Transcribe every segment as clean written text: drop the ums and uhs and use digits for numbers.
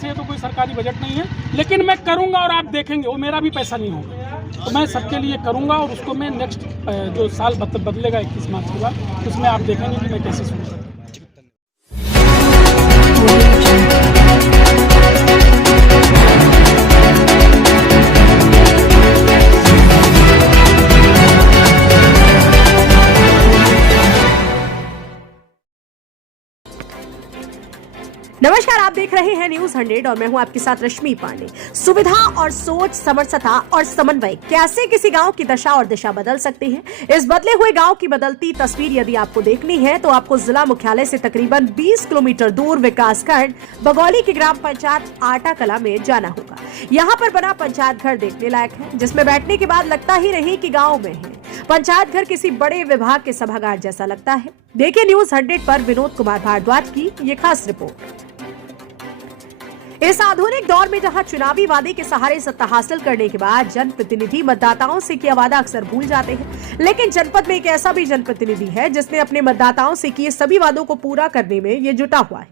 से तो कोई सरकारी बजट नहीं है, लेकिन मैं करूँगा और आप देखेंगे वो मेरा भी पैसा नहीं होगा, तो मैं सबके लिए करूँगा और उसको मैं नेक्स्ट जो साल बदलेगा 21 मार्च के बाद, उसमें आप देखेंगे कि मैं कैसे शुरू करूँ। नमस्कार, आप देख रहे हैं न्यूज 100 और मैं हूं आपके साथ रश्मि पांडे। सुविधा और सोच, समरसता और समन्वय कैसे किसी गांव की दशा और दिशा बदल सकते हैं। इस बदले हुए गांव की बदलती तस्वीर यदि आपको देखनी है तो आपको जिला मुख्यालय से तकरीबन 20 किलोमीटर दूर विकासखंड बगौली की ग्राम पंचायत आटा कला में जाना होगा। यहाँ पर बना पंचायत घर देखने लायक है, जिसमें बैठने के बाद लगता ही नहीं कि गाँव में है। पंचायत घर किसी बड़े विभाग के सभागार जैसा लगता है। देखिए न्यूज 100 पर विनोद कुमार भारद्वाज की ये खास रिपोर्ट। इस आधुनिक दौर में जहां चुनावी वादे के सहारे सत्ता हासिल करने के बाद जनप्रतिनिधि मतदाताओं से किया वादा अक्सर भूल जाते हैं, लेकिन जनपद में एक ऐसा भी जनप्रतिनिधि है जिसने अपने मतदाताओं से किए सभी वादों को पूरा करने में ये जुटा हुआ है,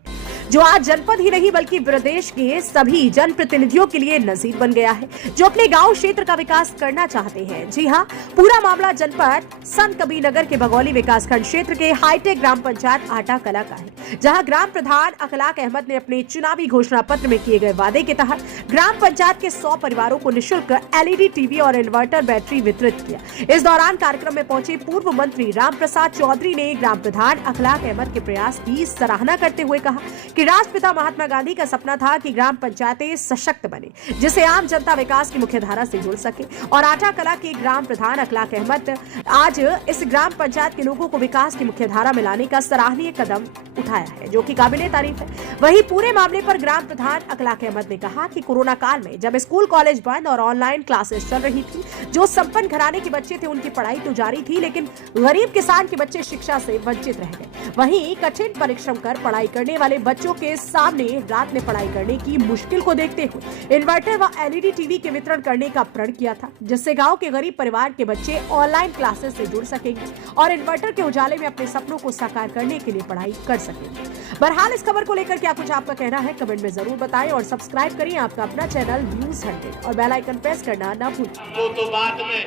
जो आज जनपद ही नहीं बल्कि प्रदेश के सभी जनप्रतिनिधियों के लिए नजीर बन गया है, जो अपने गांव क्षेत्र का विकास करना चाहते हैं। जी हां, पूरा मामला जनपद संत कबीर नगर के बगौली विकासखंड क्षेत्र के हाईटेक ग्राम पंचायत आटा कला का है, जहां ग्राम प्रधान अखलाक अहमद ने अपने चुनावी घोषणा पत्र में किए गए वादे के तहत ग्राम पंचायत के 100 परिवारों को निःशुल्क LED टीवी और इन्वर्टर बैटरी वितरित किया। इस दौरान कार्यक्रम में पहुंचे पूर्व मंत्री रामप्रसाद चौधरी ने ग्राम प्रधान अखलाक अहमद के प्रयास की सराहना करते हुए कहा कि राष्ट्रपिता महात्मा गांधी का सपना था कि ग्राम पंचायतें सशक्त बने, जिससे आम जनता विकास की मुख्य धारा से जुड़ सके, और आटा कला के ग्राम प्रधान अखलाक अहमद आज इस ग्राम पंचायत के लोगों को विकास की मुख्य धारा में लाने का सराहनीय कदम उठाया है, जो कि काबिले तारीफ है। वहीं पूरे मामले पर ग्राम प्रधान अखलाक अहमद ने कहा कि कोरोना काल में जब स्कूल कॉलेज बंद और ऑनलाइन क्लासेस चल रही थी, जो संपन्न घराने के बच्चे थे उनकी पढ़ाई तो जारी थी, लेकिन गरीब किसान के बच्चे शिक्षा से वंचित रह गए। वहीं कठिन परिश्रम कर पढ़ाई करने वाले बच्चों के सामने रात में पढ़ाई करने की मुश्किल को देखते हुए इन्वर्टर व LED टीवी के वितरण करने का प्रण किया था, जिससे गांव के गरीब परिवार के बच्चे ऑनलाइन क्लासेस से जुड़ सकेंगे और इन्वर्टर के उजाले में अपने सपनों को साकार करने के लिए पढ़ाई कर सकेंगे। बहरहाल इस खबर को लेकर क्या कुछ आपका कहना है, कमेंट में जरूर बताएं और सब्सक्राइब करिए आपका अपना चैनल न्यूज 100 और बेल आइकन प्रेस करना न भूलें। तो बाद में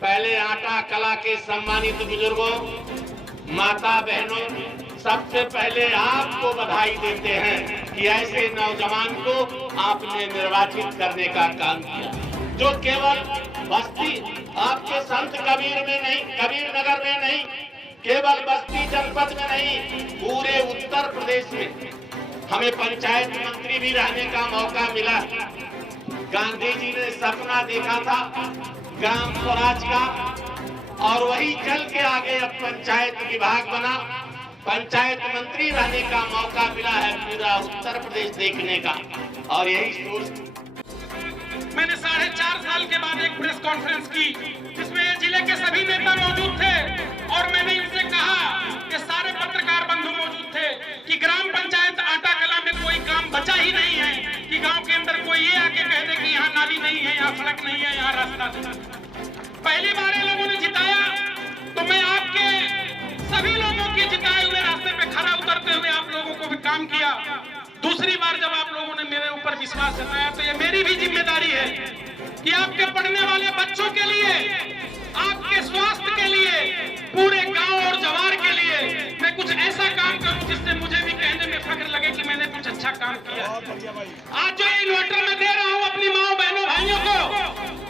पहले आटा कला के सम्मानित बुजुर्गों, माता बहनों, सबसे पहले आपको बधाई देते हैं कि ऐसे नौजवान को आपने निर्वाचित करने का काम किया, जो केवल बस्ती आपके संत कबीर में नहीं, कबीर नगर में नहीं, केवल बस्ती जनपद में नहीं, पूरे उत्तर प्रदेश में हमें पंचायत मंत्री भी रहने का मौका मिला। गांधी जी ने सपना देखा था ग्राम स्वराज का, और वही चल के आगे अब पंचायत विभाग बना, पंचायत मंत्री रहने का मौका मिला है पूरा उत्तर प्रदेश देखने का। और यही सोच मैंने 4.5 साल के बाद एक प्रेस कॉन्फ्रेंस की, जिसमें जिले के सभी नेता मौजूद थे, और मैंने इनसे कहा कि सारे पत्रकार बंधु मौजूद थे कि ग्राम पंचायत आटा कला में कोई काम बचा ही नहीं है कि गांव के अंदर कोई ये आके कह दे कि यहाँ नाली नहीं है, यहाँ सड़क नहीं है, यहाँ रास्ता नहीं। पहली बार ये लोगों ने जिताया तो मैं आपके सभी लोगों के जिताए हुए रास्ते पे खड़ा उतरते हुए आप लोगों को भी काम किया। दूसरी बार जब आप लोगों ने मेरे ऊपर विश्वास जताया तो ये मेरी भी जिम्मेदारी है कि आपके पढ़ने वाले बच्चों के लिए, आपके स्वास्थ्य के लिए, पूरे गांव और जवार के लिए मैं कुछ ऐसा काम करूं जिससे मुझे भी कहने में फख्र लगे कि मैंने कुछ अच्छा काम किया। आज जो इन्वर्टर मैं दे रहा हूं अपनी माओ बहनों भाइयों को,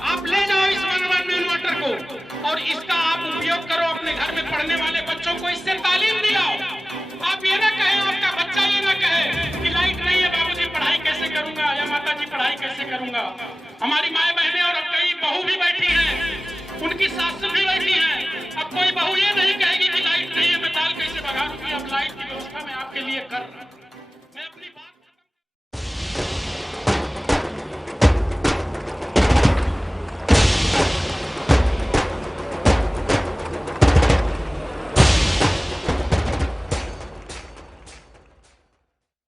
आप ले जाओ इस मनोरंजन इन्वर्टर को और इसका आप उपयोग करो, अपने घर में पढ़ने वाले बच्चों को इससे तालीम दिलाओ। आप ये ना कहें, आपका बच्चा ये ना कहे कि लाइट नहीं है बाबूजी पढ़ाई कैसे करूंगा, या माताजी पढ़ाई कैसे करूंगा। हमारी